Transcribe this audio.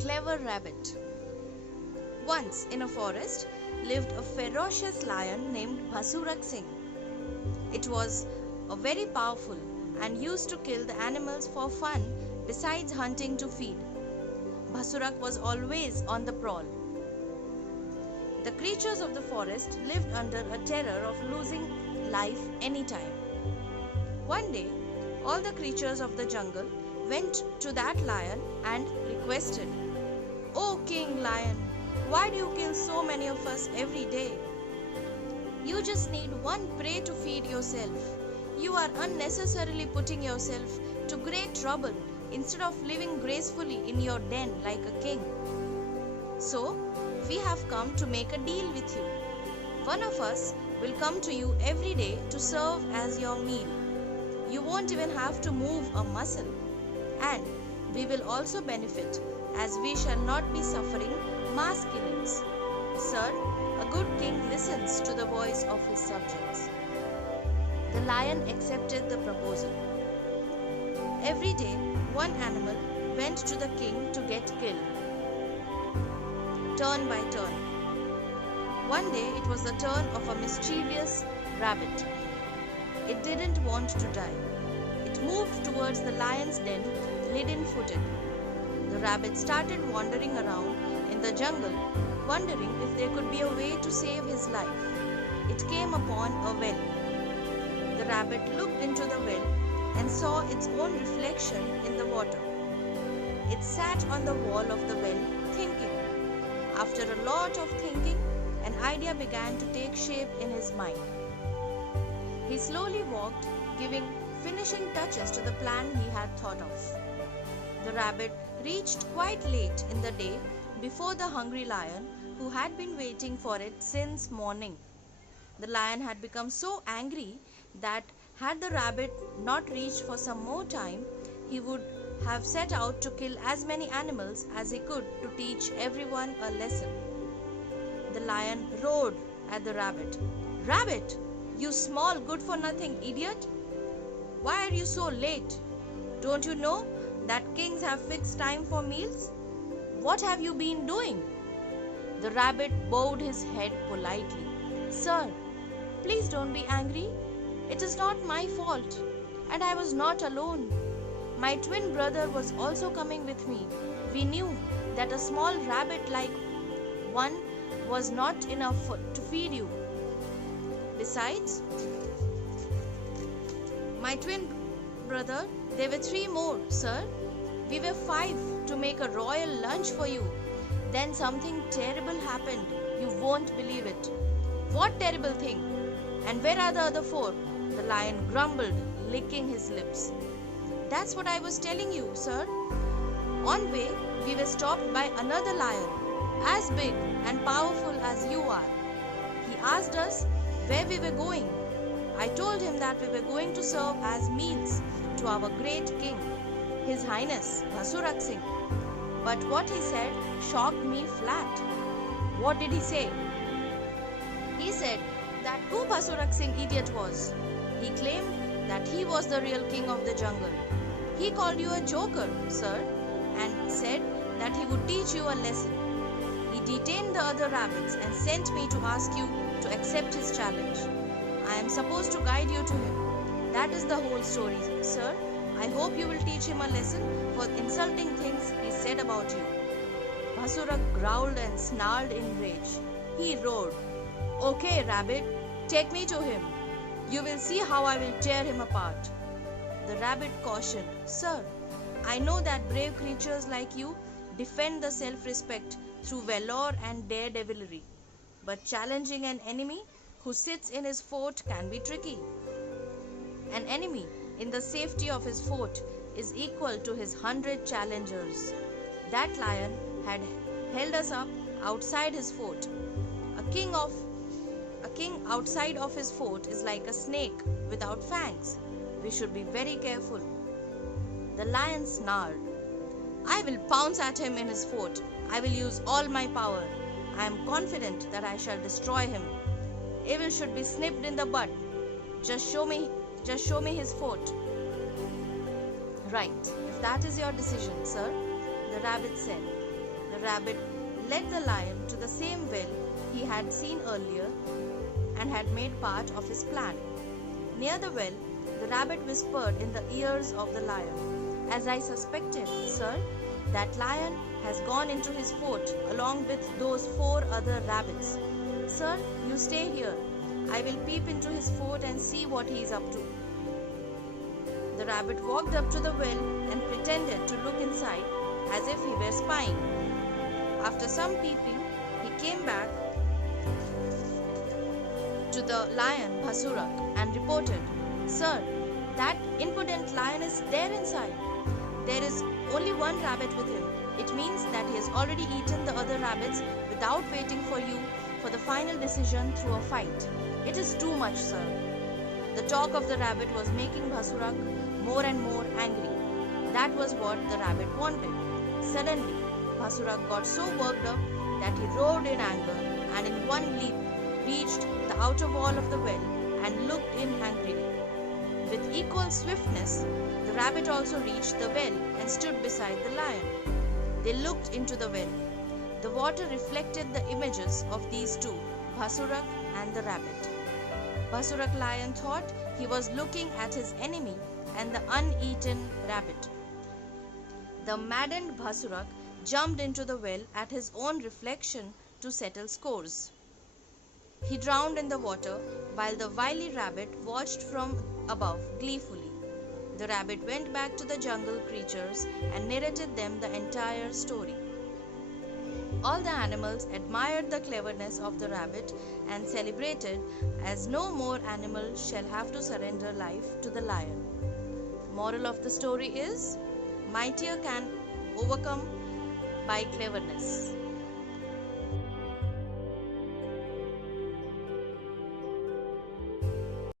Clever Rabbit. Once in a forest lived a ferocious lion named Bhasurak Singh. It was a very powerful and used to kill the animals for fun besides hunting to feed. Bhasurak was always on the prowl. The creatures of the forest lived under a terror of losing life anytime. One day, all the creatures of the jungle went to that lion and requested, "O King Lion, why do you kill so many of us every day? You just need one prey to feed yourself. You are unnecessarily putting yourself to great trouble instead of living gracefully in your den like a king. So, we have come to make a deal with you. One of us will come to you every day to serve as your meal. You won't even have to move a muscle. And we will also benefit as we shall not be suffering mass killings." Sir, a good king listens to the voice of his subjects. The lion accepted the proposal. Every day, one animal went to the king to get killed, turn by turn. One day, it was the turn of a mischievous rabbit. It didn't want to die. It moved towards the lion's den, laden-footed. The rabbit started wandering around in the jungle, wondering if there could be a way to save his life. It came upon a well. The rabbit looked into the well and saw its own reflection in the water. It sat on the wall of the well, thinking. After a lot of thinking, an idea began to take shape in his mind. He slowly walked, giving finishing touches to the plan he had thought of. The rabbit reached quite late in the day before the hungry lion, who had been waiting for it since morning. The lion had become so angry that had the rabbit not reached for some more time, he would have set out to kill as many animals as he could to teach everyone a lesson. The lion roared at the rabbit. "Rabbit, you small good-for-nothing idiot! Why are you so late? Don't you know that kings have fixed time for meals? What have you been doing?" The rabbit bowed his head politely. "Sir, please don't be angry. It is not my fault, and I was not alone. My twin brother was also coming with me. We knew that a small rabbit like one was not enough to feed you. Besides, my twin brother, there were 3 more, sir. We were 5 to make a royal lunch for you. Then something terrible happened. You won't believe it." "What terrible thing? And where are the other 4? The lion grumbled, licking his lips. "That's what I was telling you, sir. On way, we were stopped by another lion, as big and powerful as you are. He asked us where we were going. I told him that we were going to serve as meals to our great king, His Highness Bhasurak Singh. But what he said shocked me flat." "What did he say?" "He said that who Bhasurak Singh idiot was. He claimed that he was the real king of the jungle. He called you a joker, sir, and said that he would teach you a lesson. He detained the other rabbits and sent me to ask you to accept his challenge. I am supposed to guide you to him. That is the whole story, sir. I hope you will teach him a lesson for insulting things he said about you." Bhasurak growled and snarled in rage. He roared, "Okay, rabbit, take me to him. You will see how I will tear him apart." The rabbit cautioned, "Sir, I know that brave creatures like you defend the self-respect through valor and daredevilry. But challenging an enemy who sits in his fort can be tricky. An enemy in the safety of his fort is equal to his 100 challengers. That lion had held us up outside his fort. A king outside of his fort is like a snake without fangs. We should be very careful." The lion snarled, "I will pounce at him in his fort. I will use all my power. I am confident that I shall destroy him. Evil should be snipped in the bud. Just show me his fort." "Right, if that is your decision, sir," the rabbit said. the rabbit led the lion to the same well he had seen earlier and had made part of his plan. Near the well, the rabbit whispered in the ears of the lion, "As I suspected, sir, that lion has gone into his fort along with those 4 other rabbits. Sir, you stay here. I will peep into his fort and see what he is up to." The rabbit walked up to the well and pretended to look inside as if he were spying. After some peeping, he came back to the lion Bhasurak and reported, "Sir, that impudent lion is there inside. There is only 1 rabbit with him. It means that he has already eaten the other rabbits without waiting for you for the final decision through a fight. It is too much, sir." The talk of the rabbit was making Bhasurak more and more angry. That was what the rabbit wanted. Suddenly, Bhasurak got so worked up that he roared in anger and in one leap reached the outer wall of the well and looked in angrily. With equal swiftness, the rabbit also reached the well and stood beside the lion. They looked into the well. The water reflected the images of these two, Bhasurak and the rabbit. Bhasurak lion thought he was looking at his enemy and the uneaten rabbit. The maddened Bhasurak jumped into the well at his own reflection to settle scores. He drowned in the water while the wily rabbit watched from above gleefully. The rabbit went back to the jungle creatures and narrated them the entire story. All the animals admired the cleverness of the rabbit and celebrated, as no more animal shall have to surrender life to the lion. Moral of the story is, mightier can overcome by cleverness.